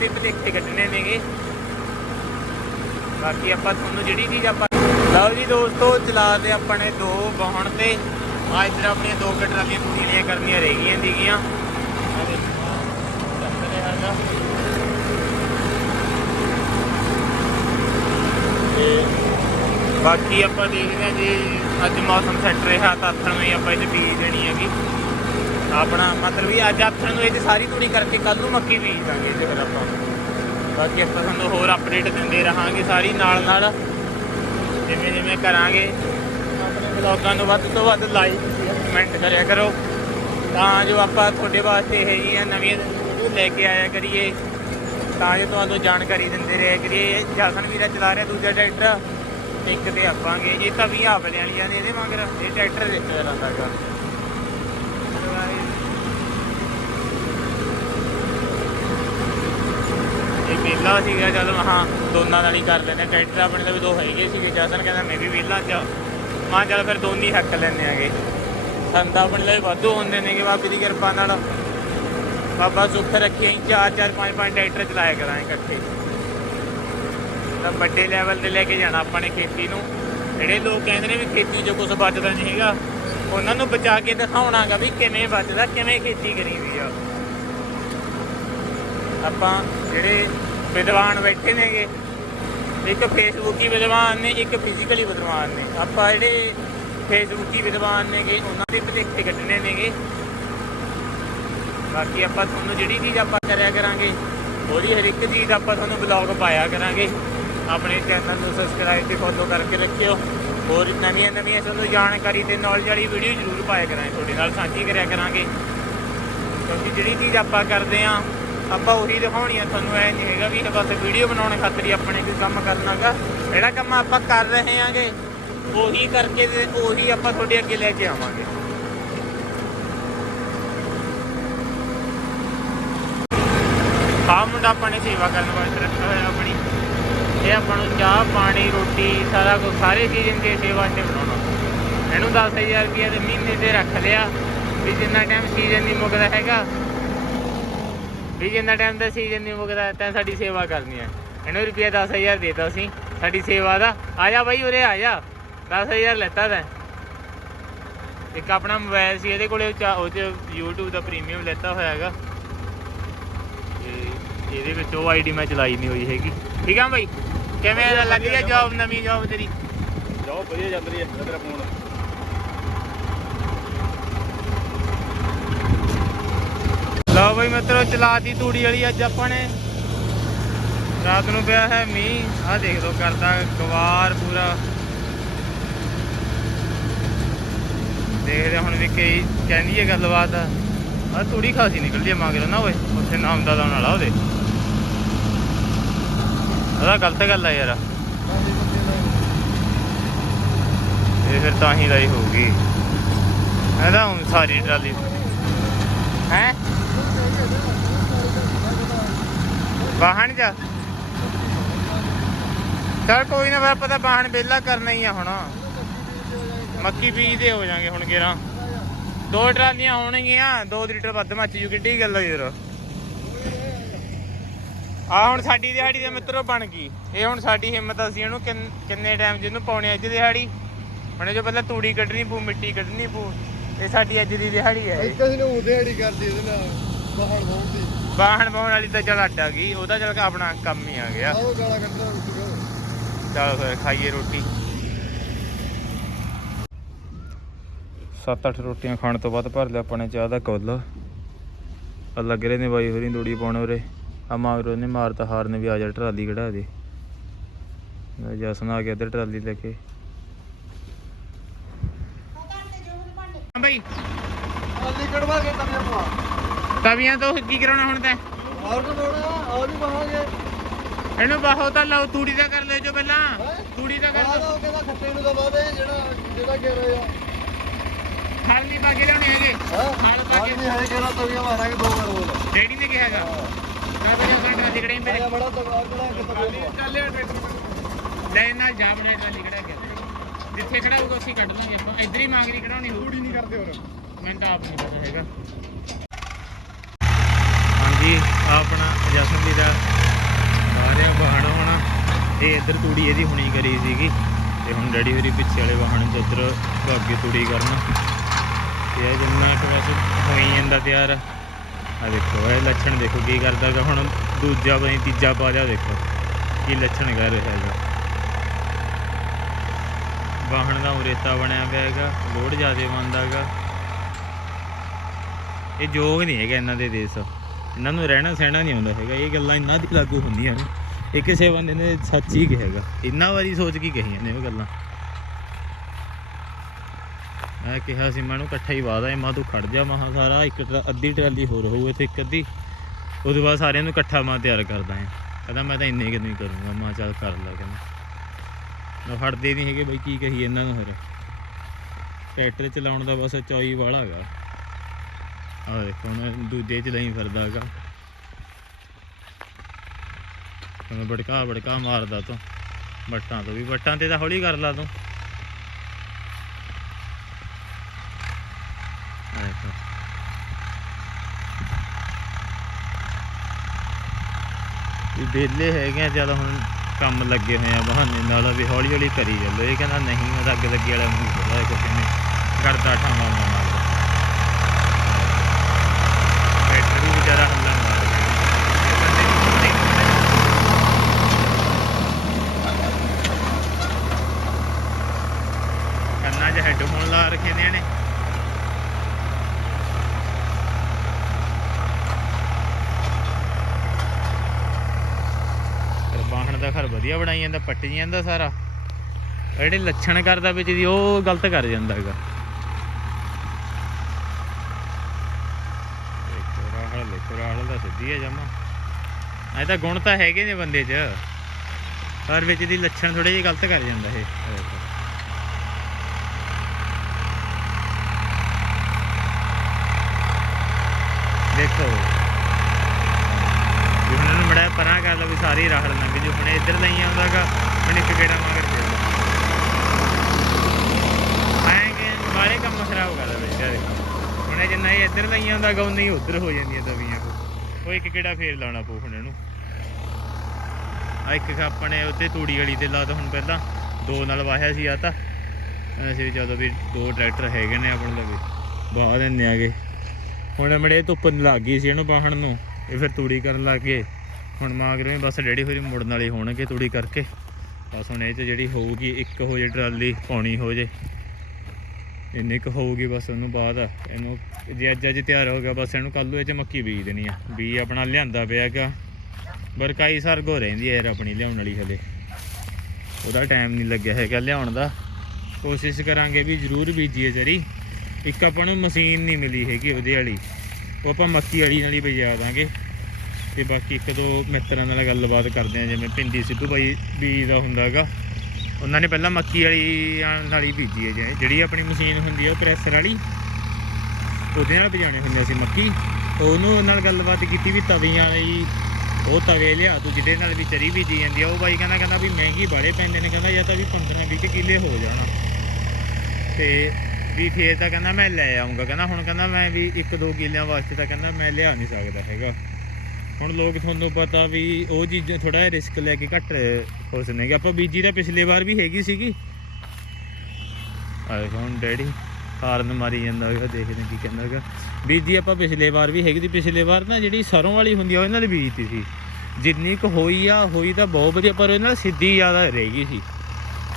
ਤੇ ਭਲੇਖੇ ਕੱਢਣੇ ਨੇਗੇ। ਬਾਕੀ ਆਪਾਂ ਤੁਹਾਨੂੰ ਜਿਹੜੀ ਚੀਜ਼ ਆਪਾਂ ਲਓ ਜੀ ਦੋਸਤੋ, ਚਲਾ ਦੇ ਆਪਾਂ ਦੋ ਵਾਹਣ ਤੇ। ਆ ਇੱਧਰ ਆਪਣੀਆਂ ਦੋ ਕੁ ਟਰਾਲੀਆਂ ਪੂਰੀਆਂ ਕਰਨੀਆਂ ਰਹਿ ਗਈਆਂ ਸੀਗੀਆਂ। ਬਾਕੀ ਆਪਾਂ ਦੇਖਦੇ ਹਾਂ ਜੇ, ਅੱਜ ਮੌਸਮ ਸੈੱਟ ਰਿਹਾ ਤਾਂ ਅੱਥਣ ਨੂੰ ਆਪਾਂ ਇਹ ਬੀਜ ਦੇਣੀ ਹੈਗੀ। ਆਪਣਾ ਮਤਲਬ ਵੀ ਅੱਜ ਆਪਾਂ ਨੂੰ ਇਹ 'ਚ ਸਾਰੀ ਤੂੜੀ ਕਰਕੇ ਕੱਲ ਨੂੰ ਮੱਕੀ ਬੀਜ ਦਾਂਗੇ ਇਹ ਫਿਰ ਆਪਾਂ। ਬਾਕੀ ਆਪਾਂ ਤੁਹਾਨੂੰ ਹੋਰ ਅਪਡੇਟ ਦਿੰਦੇ ਰਹਾਂਗੇ ਸਾਰੀ ਨਾਲ ਨਾਲ। ਜਿਵੇਂ ਜਿਵੇਂ ਕਰਾਂਗੇ। ਆਪਣੇ ਬਲੌਗਾਂ ਨੂੰ ਵੱਧ ਤੋਂ ਵੱਧ ਲਾਈਕ ਕਮੈਂਟ ਕਰਿਆ ਕਰੋ। ਤਾਂ ਜੋ ਆਪਾਂ ਤੁਹਾਡੇ ਵਾਸਤੇ ਇਹ ਜਿਹੀਆਂ ਨਵੀਆਂ ਵੀਡੀਓ ਲੈ ਕੇ ਆਇਆ ਕਰੀਏ। ਤਾਂ ਜੋ ਤੁਹਾਨੂੰ ਜਾਣਕਾਰੀ ਦਿੰਦੇ ਰਹੇ ਕਰੀਏ। ਜਸਨ ਵੀਰਾ ਚਲਾ ਰਿਹਾ ਦੂਜਾ ਟਰੈਕਟਰ ਇੱਕ ਤੇ ਆਪਾਂਗੇ ਇਹ ਤਾਂ ਵੀ ਆਵਲੇ ਵਾਲੀਆਂ ਨੇ ਇਹਦੇ ਮਗਰ। ਇਹ ਟਰੈਕਟਰ ਦੇਖਿਆ ਜਾਂਦਾਗਾ ਇਹ ਵਿਹਲਾ ਸੀਗਾ, ਚਲ ਹਾਂ ਦੋਨਾਂ ਨਾਲ ਹੀ ਕਰ ਲੈਂਦੇ ਹਾਂ। ਟਰੈਕਟਰ ਆਪਣੇ ਦੇ ਵੀ ਦੋ ਹੈਗੇ ਸੀਗੇ, ਜਸਨ ਕਹਿੰਦਾ ਮੈਂ ਵੀ ਵਿਹਲਾ ਚ ਮਾਂ ਚੱਲ ਫਿਰ ਦੋਨੀ ਹੱਕ ਲੈਣੇ ਆਗੇ। ਸੰਦਾ ਆਪਣੇ ਲਈ ਵਾਧੂ ਹੁੰਦੇ ਨੇਗੇ, ਬਾਬੇ ਦੀ ਕਿਰਪਾ ਨਾਲ। ਬਾਬਾ ਸੁੱਖ ਰੱਖੇ ਚਾਰ ਚਾਰ, ਪੰਜ ਪੰਜ ਟਰੈਕਟਰ ਚਲਾਇਆ ਕਰਾਂਗੇ ਇਕੱਠੇ। ਤਾਂ ਵੱਡੇ ਲੈਵਲ ਤੇ ਲੈ ਕੇ ਜਾਣਾ ਆਪਾਂ ਨੇ ਖੇਤੀ ਨੂੰ। ਜਿਹੜੇ ਲੋਕ ਕਹਿੰਦੇ ਨੇ ਵੀ ਖੇਤੀ 'ਚ ਕੁਝ ਬਚਦਾ ਨਹੀਂ ਹੈਗਾ, ਉਹਨਾਂ ਨੂੰ ਬਚਾ ਕੇ ਦਿਖਾਉਣਾਗਾ ਵੀ ਕਿਵੇਂ ਬਚਦਾ, ਕਿਵੇਂ ਖੇਤੀ ਕਰੀਦੀ ਆ। ਆਪਾਂ ਜਿਹੜੇ ਵਿਦਵਾਨ ਬੈਠੇ ਨੇਗੇ। ਇੱਕ ਫੇਸਬੁੱਕੀ ਵਿਦਵਾਨ ਨੇ, ਇੱਕ ਫਿਜ਼ੀਕਲੀ ਵਿਦਵਾਨ ਨੇ। ਆਪਾਂ ਜਿਹੜੇ ਫੇਸਬੁੱਕੀ ਵਿਦਵਾਨ ਨੇਗੇ, ਉਹਨਾਂ ਦੇ ਭਲੇਖੇ ਕੱਢਣੇ ਨੇਗੇ। ਬਾਕੀ ਆਪਾਂ ਤੁਹਾਨੂੰ ਜਿਹੜੀ ਚੀਜ਼ ਆਪਾਂ ਕਰਿਆ ਕਰਾਂਗੇ, ਉਹਦੀ ਹਰ ਇੱਕ ਚੀਜ਼ ਆਪਾਂ ਤੁਹਾਨੂੰ ਬਲੌਗ ਪਾਇਆ ਕਰਾਂਗੇ। ਆਪਣੇ ਚੈਨਲ ਨੂੰ ਸਬਸਕ੍ਰਾਈਬ ਤੇ ਫੋਲੋ ਕਰਕੇ ਰੱਖਿਓ। ਹੋਰ ਨਵੀਆਂ ਨਵੀਆਂ ਤੁਹਾਨੂੰ ਜਾਣਕਾਰੀ ਤੇ ਨੌਲੇਜ ਵਾਲੀ ਵੀਡੀਓ ਜ਼ਰੂਰ ਪਾਇਆ ਕਰਾਂਗੇ। ਤੁਹਾਡੇ ਨਾਲ ਸਾਂਝੀ ਕਰਿਆ ਕਰਾਂਗੇ। ਕਿਉਂਕਿ ਜਿਹੜੀ ਚੀਜ਼ ਆਪਾਂ ਕਰਦੇ ਆ ਆਪਾਂ ਉਹੀ ਦਿਖਾਉਣੀ ਆ, ਤੁਹਾਨੂੰ ਐ ਨਹੀਂ ਹੈਗਾ ਵੀ ਇਹ ਬਸ ਵੀਡੀਓ ਬਣਾਉਣ ਖਾਤਰ ਹੀ ਆਪਣੇ ਕੋਈ ਕੰਮ ਕਰਨਾਗਾ। ਜਿਹੜਾ ਕੰਮ ਆਪਾਂ ਕਰ ਰਹੇ ਆਂਗੇ, ਉਹੀ ਕਰਕੇ ਤੇ ਉਹੀ ਆਪਾਂ ਤੁਹਾਡੇ ਅੱਗੇ ਲੈ ਕੇ ਆਵਾਂਗੇ। ਆਹ ਮੁੰਡਾ ਆਪਾਂ ਨੇ ਸੇਵਾ ਕਰਨ ਵਾਸਤੇ ਰੱਖਿਆ ਹੋਇਆ ਆਪਣੀ। ਇਹ ਆਪਾਂ ਨੂੰ ਚਾਹ, ਪਾਣੀ, ਰੋਟੀ, ਸਾਰਾ ਕੁਝ ਸਾਰੇ ਸੀਜ਼ਨ ਦੀ ਸੇਵਾ ਤੇ ਬਣਾਉਣਾ। ਇਹਨੂੰ 10000 ਰੁਪਏ ਦੇ ਮਹੀਨੇ ਤੇ ਰੱਖ ਲਿਆ, ਵੀ ਜਿੰਨਾ ਟਾਈਮ ਸੀਜ਼ਨ ਨਹੀਂ ਮੁੱਕਦਾ ਹੈਗਾ ਵੀ ਜਿੰਨਾ ਟਾਈਮ ਦਾ ਸੀਜ਼ਨ ਨਹੀਂ ਮੁੱਕਦਾ ਤਾਂ ਸਾਡੀ ਸੇਵਾ ਕਰਨੀ ਹੈ ਇਹਨੂੰ ਰੁਪਿਆ 10000 ਦੇਤਾ ਸੀ ਸਾਡੀ ਸੇਵਾ ਦਾ। ਆ ਜਾ ਬਾਈ ਉਰੇ ਆ ਜਾ। 10000 ਲੈਤਾ ਤੈਂ। ਇੱਕ ਆਪਣਾ ਮੋਬਾਈਲ ਸੀ ਇਹਦੇ ਕੋਲੇ ਉਹ 'ਚ- YouTube ਦਾ ਪ੍ਰੀਮੀਅਮ ਲੈਤਾ ਹੋਇਆ ਹੈਗਾ। ਤੇ ਇਹਦੇ ਵਿੱਚ ਉਹ ਆਈਡੀ ਮੈਂ ਚਲਾਈ ਨਹੀਂ ਹੋਈ ਹੈਗੀ। ਠੀਕ ਆ ਬਾਈ? ਕਿਵੇਂ ਲੱਗ ਗਿਆ ਜੌਬ ਨਵੀਂ ਜੌਬ ਤੇਰੀ? ਜਾਓ ਵਧੀਆ ਚੱਲ ਰਹੀ ਹੈ ਤੇਰਾ ਫੋਨ ਲਓ ਬਈ ਮਿੱਤਰੋ, ਚਲਾਤੀ ਤੂੜੀ ਵਾਲੀ ਅੱਜ ਆਪਾਂ ਨੇ। ਰਾਤ ਨੂੰ ਪਿਆ ਹੈ ਮੀਂਹ। ਆਹ ਦੇਖ ਲਓ, ਕਰਦਾ ਗਵਾਰ ਪੂਰਾ। ਦੇਖਦੇ ਹੁਣ ਵੀ ਕਈ ਕਹਿੰਦੀ ਹੈ ਗੱਲਬਾਤ। ਆ ਤੂੜੀ ਖਾਸੀ ਨਿਕਲਦੀ ਹੈ ਮਗਰ ਨਾ ਓਏ, ਉੱਥੇ ਨਾਮ ਦਾ ਲਾਉਣ ਵਾਲਾ ਉਹਦੇ। ਉਹਦਾ ਗਲਤ ਗੱਲ ਆ ਯਾਰ। ਇਹ ਫਿਰ ਤਾਂ ਹੀ ਲਾਈ ਹੋਊਗੀ। ਇਹਦਾ ਹੁਣ ਸਾਰੀ ਟਰਾਲੀ ਹੈ? ਵਾਹਣ ਜਾ। ਚਲ ਕੋਈ ਨਾ ਫਿਰ ਪਤਾ ਵਾਹਣ ਵਿਹਲਾ ਕਰਨਾ ਹੀ ਆ ਹੁਣ। ਮੱਕੀ ਬੀਜਦੇ ਹੋ ਜਾਾਂਗੇ ਹੁਣ ਗੇਰਾਂ। ਦੋ ਟਰਾਲੀਆਂ ਹੋਣਗੀਆਂ 2 ਲੀਟਰ ਵੱਧ ਮੱਚ ਜੂ, ਕਿੱਡੀ ਗੱਲ ਆ ਯਾਰ। ਆ ਹੁਣ ਸਾਡੀ ਦਿਹਾੜੀ ਦੇ ਮਿੱਤਰੋ ਬਣ ਗਈ। ਇਹ ਹੁਣ ਸਾਡੀ ਹਿੰਮਤ ਅਸੀਂ ਇਹਨੂੰ ਕਿੰਨੇ ਟਾਈਮ ਜਿਹਨੂੰ ਪਾਉਣੇ ਅੱਜ ਦਿਹਾੜੀ। ਹੁਣ ਜੋ ਪਹਿਲਾਂ ਤੂੜੀ ਕੱਢਣੀ ਪੂ ਮਿੱਟੀ ਕੱਢਣੀ ਪੂ ਇਹ ਸਾਡੀ ਅੱਜ ਦੀ ਦਿਹਾੜੀ ਹੈ ਇੱਕ ਅਸੀਂ ਨੂੰ ਉਦੇੜੀ ਕਰਦੀ ਇਹਦੇ ਨਾਲ ਬਾਹਰ ਬਹੁਤੀ ਵਾਹਣ ਪਾਉਣ ਵਾਲੀ ਤਾਂ ਚਲ ਅੱਡ ਆ ਗਈ ਉਹਦਾ ਚਲ ਆਪਣਾ ਕੰਮ ਹੀ ਆ ਗਿਆ। ਆਓ ਗਾਲਾਂ ਚਲ ਫਿਰ ਖਾਈਏ ਰੋਟੀ। 7-8 ਰੋਟੀਆਂ ਖਾਣ ਤੋਂ ਬਾਅਦ ਭਰ ਲਿਆ ਆਪਾਂ ਨੇ ਚਾਹ ਦਾ ਕੁੱਲ। ਆ ਲੱਗ ਰਹੇ ਨੇ ਬਾਈ ਹੋਰੀ ਤੂੜੀ ਪਾਉਣ ਉਰੇ। ਆ ਮਾਗਰੋ ਨੇ ਮਾਰਤਾ ਹਾਰ ਨੇ ਵੀ ਆ ਜਾ ਟਰਾਲੀ ਕਢਾ ਦੇ। ਲੈ ਜਸਨ ਆ ਗਿਆ ਇੱਧਰ ਟਰਾਲੀ ਲੈ ਕੇ। ਹਾਂ ਬਾਈ। ਅੱਲੀ ਕੜਵਾ ਕੇ ਤਮੇ ਪਵਾ ਤਵੀਆਂ ਤੋਂ ਕੀ ਕਰਾਉਣਾ ਹੁਣ ਤੈਂ? ਔਰ ਕੋ ਥੋੜਾ ਔਰ ਵੀ ਬਹਾਂਗੇ ਇਹਨੂੰ ਬਾਹੋ ਤਾਂ ਲਓ ਤੂੜੀ ਦਾ ਕਰ ਲੈ ਜੋ ਪਹਿਲਾਂ? ਤੂੜੀ ਦਾ ਕਰ ਲਓ। ਦੋ ਕਹਿੰਦਾ ਖੱਟੇ ਨੂੰ ਦਬਾ ਦੇ ਜਿਹੜਾ ਜਿਹੜਾ ਕਹਿ ਰਿਹਾ ਖਾਲ ਨਹੀਂ ਪਾ ਕੇ ਲਿਆਉਣੇ ਹੈਗੇ। ਹਾਂ? ਖਾਲ ਕੇ। ਨਹੀਂ ਹੈ ਕਿਹੜਾ ਤਵੀਆਂ ਮਾਰਾਂਗੇ ਦੋ ਵਾਰ ਬੋਲ ਡੈਡੀ ਨੇ ਕਿਹਾ ਹੈਗਾ। ਫਿਰ ਉਹ ਸਾਡਾ ਟਰਾਲੀ ਕਢਾਈ ਮੇਰੇ। ਬੜਾ ਤਵਾ ਕਿਹੜਾ ਕਿ ਤਵੀਆਂ ਚੱਲੇ ਲੈ ਨਾਲ ਜਾ ਬਣਾ ਟਰਾਲੀ ਕਢਾ ਕੇ ਜਿੱਥੇ ਖੜਾਊਗਾ ਅਸੀਂ ਕੱਢ ਲਾਂਗੇ ਆਪਾਂ। ਇੱਧਰ ਹੀ ਮੰਗਰੀ ਕਢਾਉਣੀ ਹੋਊ। ਨਹੀਂ ਕਰਦੇ ਹੋਰ। ਮੈਨੂੰ ਤਾਂ ਆਪ ਨਹੀਂ ਪਤਾ ਹੈਗਾ। ਆਪਣਾ ਜਸਨ ਦਾ ਬਾਹਰਿਆ ਵਾਹਣ ਹੋਣਾ। ਇਹ ਇੱਧਰ ਤੂੜੀ ਇਹਦੀ ਹੁਣੀ ਕਰੀ ਸੀਗੀ। ਤੇ ਹੁਣ ਡੈਡੀ ਹੋਰੀ ਪਿੱਛੇ ਵਾਲੇ ਵਾਹਣ 'ਚ ਇੱਧਰ ਅੱਗੇ ਤੂੜੀ ਕਰਨਾ। ਤੇ ਇਹ ਜਿੰਨਾ ਕੁ ਬਸ ਹੋਈ ਜਾਂਦਾ ਤਿਆਰ। ਆ ਦੇਖੋ, ਇਹ ਲੱਛਣ ਦੇਖੋ ਕੀ ਕਰਦਾ ਗਾ ਹੁਣ ਦੂਜਾ ਬਣੀ ਤੀਜਾ ਪਾ ਜਾ ਦੇਖੋ, ਕੀ ਲੱਛਣ ਕਰ ਰਿਹਾ ਹੈਗਾ। ਵਾਹਣ ਦਾ ਉਰੇਤਾ ਬਣਿਆ ਪਿਆ ਹੈਗਾ ਲੋਡ ਜ਼ਿਆਦੇ ਬਣਦਾ ਹੈਗਾ ਇਹ ਜੋਗ ਨਹੀਂ ਹੈਗਾ ਇਹਨਾਂ ਦੇ ਦੇਸ਼। ਇਹਨਾਂ ਨੂੰ ਰਹਿਣਾ ਸਹਿਣਾ ਨਹੀਂ ਆਉਂਦਾ ਹੈਗਾ, ਇਹ ਗੱਲਾਂ ਇਹਨਾਂ ਦੀ ਲਾਗੂ ਹੁੰਦੀਆਂ ਨੇ। ਇਹ ਕਿਸੇ ਬੰਦੇ ਨੇ ਸੱਚ ਹੀ ਕਹੇਗਾ ਇੰਨਾ ਵਾਰੀ ਸੋਚ ਕੇ ਕਹੀਆਂ ਨੇ ਉਹ ਗੱਲਾਂ। ਮੈਂ ਕਿਹਾ ਸੀ ਮੈਨੂੰ ਇਕੱਠਾ ਹੀ ਵਾਦਾ ਹੈ ਮਾਂ ਤੂੰ ਖੜ ਜਾ ਮਹਾ ਸਾਰਾ ਇੱਕ ਟਰਾ- ਅੱਧੀ ਟਰਾਲੀ ਹੋਰ ਹੋਊ ਇੱਥੇ ਇੱਕ ਅੱਧੀ। ਉਹਦੇ ਬਾਅਦ ਸਾਰਿਆਂ ਨੂੰ ਇਕੱਠਾ ਮਾਂ ਤਿਆਰ ਕਰਦਾ ਹੈ। ਕਹਿੰਦਾ ਮੈਂ ਤਾਂ ਇੰਨੇ ਕਿ ਨਹੀਂ ਕਰੂੰਗਾ, ਮਾਂ ਚੱਲ ਕਰ ਲੈ ਕਹਿੰਦਾ। ਮੈਂ ਹਟਦੇ ਨਹੀਂ ਹੈਗੇ ਬਈ, ਕੀ ਕਹੀ ਇਹਨਾਂ ਨੂੰ ਹੋਰ ਟਰੈਕਟਰ ਚਲਾਉਣ ਦਾ ਬਸ ਚੌਈ ਵਾਲਾ ਹੈਗਾ। ਆਹ ਦੇਖੋ, ਹੁਣ ਦੂਜੇ ਚ ਲਈ ਫਿਰਦਾ ਹੈਗਾ। ਹੁਣ ਬੜਕਾ ਬੜਕਾ ਮਾਰਦਾ ਤੂੰ ਬੱਟਾਂ ਤੋਂ ਵੀ। ਬੱਟਾਂ ਤੇ ਤਾਂ ਹੌਲੀ ਕਰ ਲਾ ਤੂੰ। ਆਹ ਦੇਖੋ। ਵਿਹਲੇ ਹੈਗੇ ਆ, ਚੱਲ ਹੁਣ ਕੰਮ ਲੱਗੇ ਹੋਏ ਆ ਬਹਾਨੇ ਨਾਲ, ਵੀ ਹੌਲੀ ਹੌਲੀ ਕਰੀ ਚੱਲੋ। ਇਹ ਕਹਿੰਦਾ, ਨਹੀਂ, ਮੈਂ ਤਾਂ ਅੱਗੇ ਲੱਗੇ ਵਾਲਾ ਮੂੰਹ ਖੋਲਾ ਕਿਉਂਕਿ ਨੇ। ਕਰਦਾ ਠਾਵਾ ਮਾਰ ਟਰੈਕਟਰ ਵੀ ਵਿਚਾਰਾ ਹੱਲਾ ਮਾਰ ਗਿਆ ਇਹ ਬੰਦੇ ਨੂੰ ਕੁਛ ਨਹੀਂ ਕਹਿੰਦੇ। ਕੰਨਾਂ 'ਚ ਹੈੱਡਫੋਨ ਲਾ ਰੱਖੇ ਨੇ ਇਹਨੇ ਪਰ ਬਾਹਣ ਦਾ ਘਰ ਵਧੀਆ ਬਣਾਈ ਜਾਂਦਾ, ਪੱਟੀ ਜਾਂਦਾ ਸਾਰਾ। ਜਿਹੜੇ ਲੱਛਣ ਕਰਦਾ ਵਿੱਚ ਦੀ, ਉਹ ਗਲਤ ਕਰ ਜਾਂਦਾ ਹੈਗਾ। ਰਾਹਲ ਦੇਖੋ ਰਾਹਲ ਦਾ ਸਿੱਧੀ ਹੈ ਜਮਾ। ਐ ਤਾਂ ਗੁਣ ਤਾਂ ਹੈਗੇ ਨੇ ਬੰਦੇ 'ਚ, ਪਰ ਵਿੱਚ ਦੀ ਲੱਛਣ ਥੋੜੇ ਜਿਹੇ ਗਲਤ ਕਰ ਜਾਂਦਾ ਇਹ। ਦੇਖੋ। ਮੜਾ ਪਰਾਂ ਕਰ ਲਓ ਵੀ ਸਾਰੀ ਰਾਹੜ ਲੰਘ ਜੂ ਹੁਣ ਇੱਧਰ ਲਈ ਆਉਂਦਾਗਾ ਹੁਣ ਇੱਕ ਗੇੜਾ ਮਗਰ ਫਿਰਦਾ ਆਏਗੇ ਬਾਰੇ ਕੰਮ ਖਰਾਬ ਕਰ ਦੇ ਵਿਚਾਰੇ ਹੁਣ ਜਿੰਨਾ ਇਹ ਇੱਧਰ ਲਈ ਆਉਂਦਾਗਾ ਉਨਾ ਹੀ ਉੱਧਰ ਹੋ ਜਾਂਦੀਆਂ ਤਵੀਆਂ ਉਹ ਇੱਕ ਗੇੜਾ ਫੇਰ ਲਾਉਣਾ ਪਊ ਹੁਣ ਇਹਨੂੰ। ਆ ਇੱਕ ਆਪਣੇ ਉੱਤੇ ਤੂੜੀ ਗਲੀ ਤੇ ਲਾ ਤਾ ਹੁਣ ਪਹਿਲਾਂ। ਦੋ ਨਾਲ ਵਾਹਿਆ ਸੀ ਆ ਤਾਂ। ਅਸੀਂ ਜਦੋਂ ਵੀ ਦੋ ਟਰੈਕਟਰ ਹੈਗੇ ਨੇ ਆਪਣੇ ਲਵੇ। ਬਾਹਰ ਦਿੰਦੇ ਆਗੇ। ਹੁਣ ਮੜੇ ਧੁੱਪ ਲੱਗ ਗਈ ਸੀ ਇਹਨੂੰ ਬਾਹਣ ਨੂੰ। ਇਹ ਫਿਰ ਤੂੜੀ ਕਰਨ ਲੱਗ ਗਏ। ਹੁਣ ਮਾਗਰੇ ਬਸ ਡੈਡੀ ਹੋਰੀ ਮੁੜਨ ਵਾਲੇ ਹੋਣਗੇ ਤੂੜੀ ਕਰਕੇ। ਬਸ ਹੁਣ ਇਹ 'ਚ ਜਿਹੜੀ ਹੋਊਗੀ, ਇੱਕ ਹੋ ਜੇ ਟਰਾਲੀ ਪਾਉਣੀ ਹੋ ਜੇ। ਇੰਨੀ ਕੁ ਹੋਊਗੀ ਬਸ ਉਹਨੂੰ ਬਾਅਦ। ਇਹਨੂੰ ਜੇ ਅੱਜ ਅੱਜ ਤਿਆਰ ਹੋ ਗਿਆ, ਬਸ ਇਹਨੂੰ ਕੱਲ ਨੂੰ ਇਹ 'ਚ ਮੱਕੀ ਬੀਜ ਦੇਣੀ ਆ। ਬੀ ਆਪਣਾ ਲਿਆਂਦਾ ਪਿਆਗਾ ਬਰਕਾਈ ਸਰਗੋ ਰਹਿੰਦੀ ਹੈ ਯਾਰ ਆਪਣੀ ਲਿਆਉਣ ਵਾਲੀ ਹਲੇ। ਉਹਦਾ ਟਾਈਮ ਨਹੀਂ ਲੱਗਿਆ ਹੈਗਾ ਲਿਆਉਣ ਦਾ। ਕੋਸ਼ਿਸ਼ ਕਰਾਂਗੇ ਵੀ ਜ਼ਰੂਰ ਬੀਜੀਏ ਜਰੀ। ਇੱਕ ਆਪਾਂ ਨੂੰ ਮਸ਼ੀਨ ਨਹੀਂ ਮਿਲੀ ਹੈਗੀ ਉਹਦੇ ਵਾਲੀ। ਉਹ ਆਪਾਂ ਮੱਕੀ ਵਾਲੀ ਨਾਲ ਹੀ ਬਜਾ ਦਾਂਗੇ। ਤੇ ਬਾਕੀ ਇੱਕ ਦੋ ਮਿੱਤਰਾਂ ਨਾਲ ਗੱਲਬਾਤ ਕਰਦੇ ਆ, ਜਿਵੇਂ ਪਿੰਡੀ ਸਿੱਧੂ ਬਾਈ ਬੀਜ ਦਾ ਹੁੰਦਾਗਾ ਉਹਨਾਂ ਨੇ ਪਹਿਲਾਂ ਮੱਕੀ ਵਾਲੀ ਨਾਲ ਹੀ ਬੀਜੀ ਹੈ ਜੇ- ਜਿਹੜੀ ਆਪਣੀ ਮਸ਼ੀਨ ਹੁੰਦੀ ਹੈ ਪ੍ਰੈਸਰ ਵਾਲੀ। ਉਹਦੇ ਨਾਲ ਬਜਾਣੇ ਹੁੰਦੇ ਸੀ ਮੱਕੀ। ਉਹਨੂੰ ਉਹਨਾਂ ਨਾਲ ਗੱਲਬਾਤ ਕੀਤੀ ਵੀ ਤਵੀਆਂ ਵਾਲੀ, ਉਹ ਤਵੇ ਲਿਆ, ਤੂੰ ਜਿਹਦੇ ਨਾਲ ਵੀ ਚਰੀ ਬੀਜੀ ਜਾਂਦੀ ਆ, ਉਹ ਬਾਈ ਕਹਿੰਦਾ ਕਹਿੰਦਾ ਵੀ ਮਹਿੰਗੀ ਬਾਲੇ ਪੈਂਦੇ ਨੇ, ਕਹਿੰਦਾ ਜਾਂ ਤਾਂ ਵੀ 15 20 ਕਿੱਲੇ ਹੋ ਜਾਣਾ। ਤੇ ਵੀ ਫੇਰ ਤਾਂ ਕਹਿੰਦਾ ਮੈਂ ਲੈ ਆਉਂਗਾ ਕਹਿੰਦਾ ਹੁਣ ਕਹਿੰਦਾ ਮੈਂ ਵੀ ਇੱਕ ਦੋ ਕਿੱਲਿਆਂ ਵਾਸਤੇ ਤਾਂ ਕਹਿੰਦਾ ਮੈਂ ਲਿਆ ਨਹੀਂ ਸਕਦਾ ਹੈਗਾ। ਹੁਣ ਲੋਕ ਤੁਹਾਨੂੰ ਪਤਾ ਵੀ ਉਹ ਚੀਜ਼ਾਂ ਥੋੜਾ ਜਿਹਾ ਰਿਸਕ ਲੈ ਕੇ ਘੱਟ ਖੁਸ਼ ਨੇਗੇ ਆਪਾਂ ਬੀਜੀ ਤਾਂ ਪਿਛਲੇ ਵਾਰ ਵੀ ਹੈਗੀ ਸੀਗੀ। ਆਏ ਹੁਣ ਡੈਡੀ ਹਾਰਨ ਮਾਰੀ ਜਾਂਦਾ ਹੈਗਾ, ਦੇਖਦੇ ਕੀ ਕਹਿੰਦਾ ਹੈਗਾ। ਬੀਜੀ ਆਪਾਂ ਪਿਛਲੇ ਵਾਰ ਵੀ ਹੈਗੀ ਸੀ। ਪਿਛਲੇ ਵਾਰ ਨਾ ਜਿਹੜੀ ਸਰੋਂ ਵਾਲੀ ਹੁੰਦੀ ਆ ਉਹਨਾਂ ਨੇ ਦੀ ਬੀਜਤੀ ਸੀ। ਜਿੰਨੀ ਕੁ ਹੋਈ ਆ, ਹੋਈ ਤਾਂ ਬਹੁਤ ਵਧੀਆ, ਪਰ ਉਹਨਾਂ ਨਾਲ ਸਿੱਧੀ ਜ਼ਿਆਦਾ ਰਹਿ ਗਈ ਸੀ।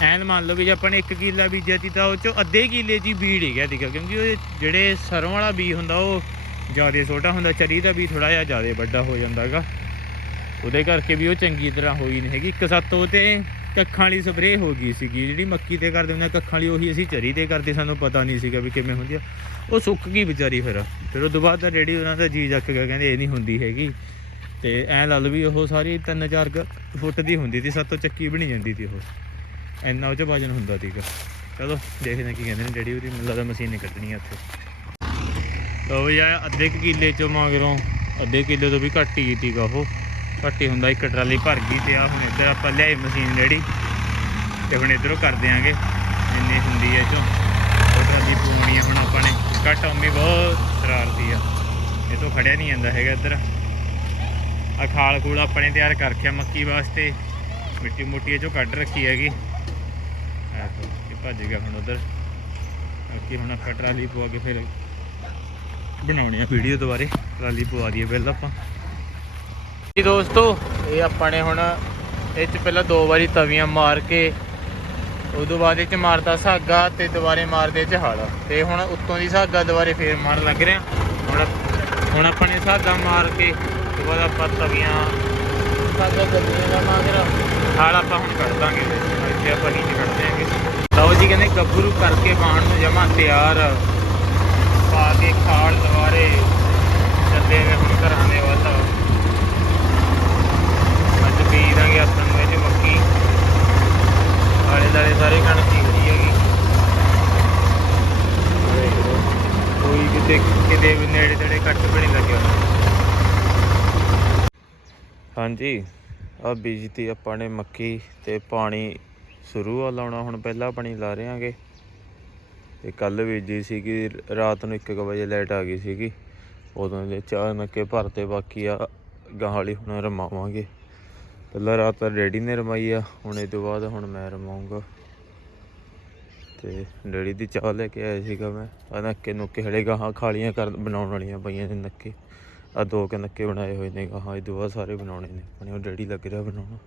ਐਨ ਮੰਨ ਲਓ ਵੀ ਜੇ ਆਪਾਂ ਨੇ 1 ਕਿੱਲਾ ਬੀਜਿਆ ਸੀ ਤਾਂ ਉਹ ਚੋਂ ਅੱਧੇ ਕਿੱਲੇ ਦੀ ਬੀੜ ਹੀ ਗਿਆ ਸੀਗਾ ਕਿਉਂਕਿ ਉਹ ਜਿਹੜੇ ਸਰੋਂ ਵਾਲਾ ਬੀਜ ਹੁੰਦਾ, ਉਹ ਜ਼ਿਆਦਾ ਛੋਟਾ ਹੁੰਦਾ, ਚਰੀ ਦਾ ਵੀ ਥੋੜਾ ਜਿਹਾ ਜ਼ਿਆਦਾ ਵੱਡਾ ਹੋ ਜਾਂਦਾ ਹੈਗਾ। ਉਹਦੇ ਕਰਕੇ ਵੀ ਉਹ ਚੰਗੀ ਤਰ੍ਹਾਂ ਹੋਈ ਨਹੀਂ ਹੈਗੀ। ਇੱਕ ਸੱਤ ਉਹ ਤੇ ਕੱਖਾਂ ਵਾਲੀ ਸਪਰੇਅ ਹੋ ਗਈ ਸੀਗੀ, ਜਿਹੜੀ ਮੱਕੀ ਤੇ ਕਰਦੇ ਹੁੰਦੇ ਕੱਖਾਂ ਵਾਲੀ ਉਹੀ ਅਸੀਂ ਚਰੀ ਤੇ ਕਰਦੇ, ਸਾਨੂੰ ਪਤਾ ਨਹੀਂ ਸੀਗਾ ਵੀ ਕਿਵੇਂ ਹੁੰਦੀ ਆ। ਉਹ ਸੁੱਕ ਗਈ ਵਿਚਾਰੀ ਫਿਰ। ਫਿਰ ਉਹ ਤੋਂ ਬਾਅਦ ਤਾਂ ਡੈਡੀ ਉਹਨਾਂ ਦਾ ਜੀ ਜੱਕ ਗਿਆ, ਕਹਿੰਦੇ ਇਹ ਨਹੀਂ ਹੁੰਦੀ ਹੈਗੀ। ਤੇ ਐ ਲਾ ਵੀ ਉਹ ਸਾਰੀ 3-4 ਫੁੱਟ ਦੀ ਹੁੰਦੀ ਸੀ, ਸੱਤੋਂ ਚੱਕੀ ਬਣੀ ਜਾਂਦੀ ਸੀ ਉਹ। ਇੰਨਾ ਉਹ ਚ ਵਜਨ ਹੁੰਦਾ ਸੀਗਾ। ਚਲੋ ਦੇਖਦੇ ਹਾਂ ਕੀ ਕਹਿੰਦੇ ਨੇ, ਡੈਡੀ ਉਹਦੀ ਮੈਨੂੰ ਲੱਗਦਾ ਮਸ਼ੀਨ ਨੇ ਕੱਢਣੀ ਆ ਉੱਥੇ ਲਓ ਯਾਰ ਅੱਧੇ ਕੁ ਕਿੱਲੇ ਚੋਂ ਮਗਰੋਂ ਅੱਧੇ ਕਿੱਲੇ ਤੋਂ ਵੀ ਘੱਟ ਹੀ ਸੀਗਾ ਉਹ। ਘੱਟ ਹੀ ਹੁੰਦਾ, ਇੱਕ ਟਰਾਲੀ ਭਰ ਗਈ ਤੇ ਆ ਹੁਣ ਇੱਧਰ ਆਪਾਂ ਲਿਆਈ ਮਸ਼ੀਨ ਜਿਹੜੀ ਤੇ ਹੁਣ ਇੱਧਰੋਂ ਕਰ ਦਿਆਂਗੇ। ਇੰਨੀ ਹੁੰਦੀ ਹੈ ਚੋਂ ਉਹ ਟਰਾਲੀ ਪਵਾਉਣੀ ਆ, ਹੁਣ ਆਪਾਂ ਨੇ ਘੱਟ ਅੰਮੀ ਬਹੁਤ ਸ਼ਰਾਰਤੀ ਆ। ਇਹ ਤੋਂ ਖੜਿਆ ਨਹੀਂ ਜਾਂਦਾ ਹੈਗਾ ਇੱਧਰ। ਆ ਖਾਲ ਖੂਲ ਆਪਣੇ ਤਿਆਰ ਕਰ ਰੱਖਿਆ ਮੱਕੀ ਵਾਸਤੇ। ਮਿੱਟੀ ਮੋਟੀ ਇਹ ਚੋਂ ਕੱਢ ਰੱਖੀ ਹੈਗੀ। ਇਹ ਭੱਜ ਗਿਆ ਹੁਣ ਉਧਰ। ਬਾਕੀ ਹੁਣ ਆਪਾਂ ਟਰਾਲੀ ਪਵਾ ਕੇ ਫਿਰ ਬਣਾਉਣੀ ਆ ਵੀਡੀਓ ਦੁਬਾਰੇ। ਟਰਾਲੀ ਪਵਾ ਦਈਏ ਪਹਿਲਾਂ ਆਪਾਂ। ਜੀ ਦੋਸਤੋ, ਇਹ ਆਪਾਂ ਨੇ ਹੁਣ ਇਹ ਚ ਪਹਿਲਾਂ ਦੋ ਵਾਰੀ ਤਵੀਆਂ ਮਾਰ ਕੇ, ਉਦੋਂ ਬਾਅਦ ਇਹ ਚ ਮਾਰਦਾ ਸਾਗਾ ਤੇ ਦੁਬਾਰੇ ਮਾਰਦੇ ਇਹ ਚ ਹਲ। ਤੇ ਹੁਣ ਉੱਤੋਂ ਦੀ ਸਾਗਾ ਦੁਬਾਰੇ ਫੇਰ ਮਾਰਨ ਲੱਗ ਰਿਹਾ ਹੁਣ ਹੁਣ ਆਪਾਂ ਨੇ ਸਾਗਾ ਮਾਰ ਕੇ ਉਸ ਤੋਂ ਬਾਅਦ ਆਪਾਂ ਤਵੀਆਂ ਸਾਗਾ ਗੱਡੀਆਂ ਦਾ ਮਾਗਰ ਹਲ ਆਪਾਂ ਹੁਣ ਕੱਢ ਦਾਂਗੇ। ਇੱਥੇ ਆਪਾਂ ਨੀਚੇ ਕੱਢ ਦਿਆਂਗੇ ਲਓ ਜੀ, ਕਹਿੰਦੇ ਗੱਭਰੂ ਕਰਕੇ ਬਾਣ ਨੂੰ ਜਮਾ ਤਿਆਰ। ਪਾ ਕੇ ਖਾਲ ਦੁਬਾਰੇ ਚੱਲੇ ਵੇ ਹੁਣ ਘਰਾਂ ਦੇ ਵੱਲ। ਅੱਜ ਬੀਜ ਆਪਾਂ ਨੂੰ ਇਹ ਮੱਕੀ। ਆਲੇ ਦਾਲੇ ਸਾਰੇ ਕਣਕ ਹੀ ਹੈਗੀ। ਕੋਈ ਕਿਤੇ ਕਿਤੇ ਵੀ ਨੇੜੇ ਤੇੜੇ ਘੱਟ ਵੀ ਨਹੀਂ ਲੱਗਿਆ। ਹਾਂਜੀ, ਆ ਬੀਜਤੀ ਆਪਾਂ ਨੇ ਮੱਕੀ ਤੇ ਪਾਣੀ ਸ਼ੁਰੂ ਆ ਲਾਉਣਾ। ਹੁਣ ਪਹਿਲਾਂ ਪਾਣੀ ਲਾ ਰਹੇ ਆਂਗੇ ਤੇ ਕੱਲ ਬੀਜੀ ਸੀਗੀ, ਰਾਤ ਨੂੰ 1 ਵਜੇ ਲਾਈਟ ਆ ਗਈ ਸੀਗੀ। ਉਦੋਂ ਦੇ ਚਾਰ ਨੱਕੇ ਭਰਤੇ ਬਾਕੀ ਆ ਗਾਂ ਵਾਲੀ ਹੁਣ ਰਮਾਵਾਂਗੇ। ਪਹਿਲਾਂ ਰਾਤ ਤਾਂ ਡੈਡੀ ਨੇ ਰਮਾਈ ਆ, ਹੁਣ ਇਹ ਤੋਂ ਬਾਅਦ ਹੁਣ ਮੈਂ ਰਮਾਉਂਗਾ ਤੇ ਡੈਡੀ ਦੀ ਚਾਹ ਲੈ ਕੇ ਆਇਆ ਸੀਗਾ ਮੈਂ। ਆ ਨੱਕੇ ਨੁੱਕੇ ਹੜੇ ਗਾਹਾਂ ਖਾਲੀਆਂ ਕਰ, ਬਣਾਉਣ ਵਾਲੀਆਂ ਪਈਆਂ ਨੇ ਨੱਕੇ। ਆ ਦੋ ਕੁ ਨੱਕੇ ਬਣਾਏ ਹੋਏ ਨੇ ਗਾਹਾਂ, ਇਹ ਤੋਂ ਬਾਅਦ ਸਾਰੇ ਬਣਾਉਣੇ ਨੇ। ਆਪਣੇ ਉਹ ਡੈਡੀ ਲੱਗ ਰਿਹਾ ਬਣਾਉਣਾ।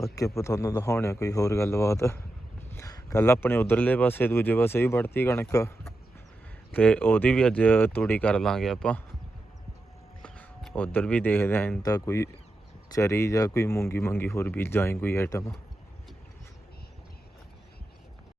ਬਾਕੀ ਆਪਾਂ ਤੁਹਾਨੂੰ ਦਿਖਾਉਣੇ ਆ ਕੋਈ ਹੋਰ ਗੱਲਬਾਤ। ਕੱਲ ਆਪਣੇ ਉਧਰਲੇ ਪਾਸੇ, ਦੂਜੇ ਪਾਸੇ ਵੀ ਵੜਤੀ ਕਣਕ। ਤੇ ਉਹਦੀ ਵੀ ਅੱਜ ਤੂੜੀ ਕਰ ਲਾਂਗੇ ਆਪਾਂ। ਉਧਰ ਵੀ ਦੇਖਦੇ ਆਂ ਤਾਂ ਕੋਈ ਚਰੀ ਜਾਂ ਕੋਈ ਮੂੰਗੀ ਮੰਗੀ ਹੋਰ ਬੀਜਾਂ ਕੋਈ ਆਈਟਮ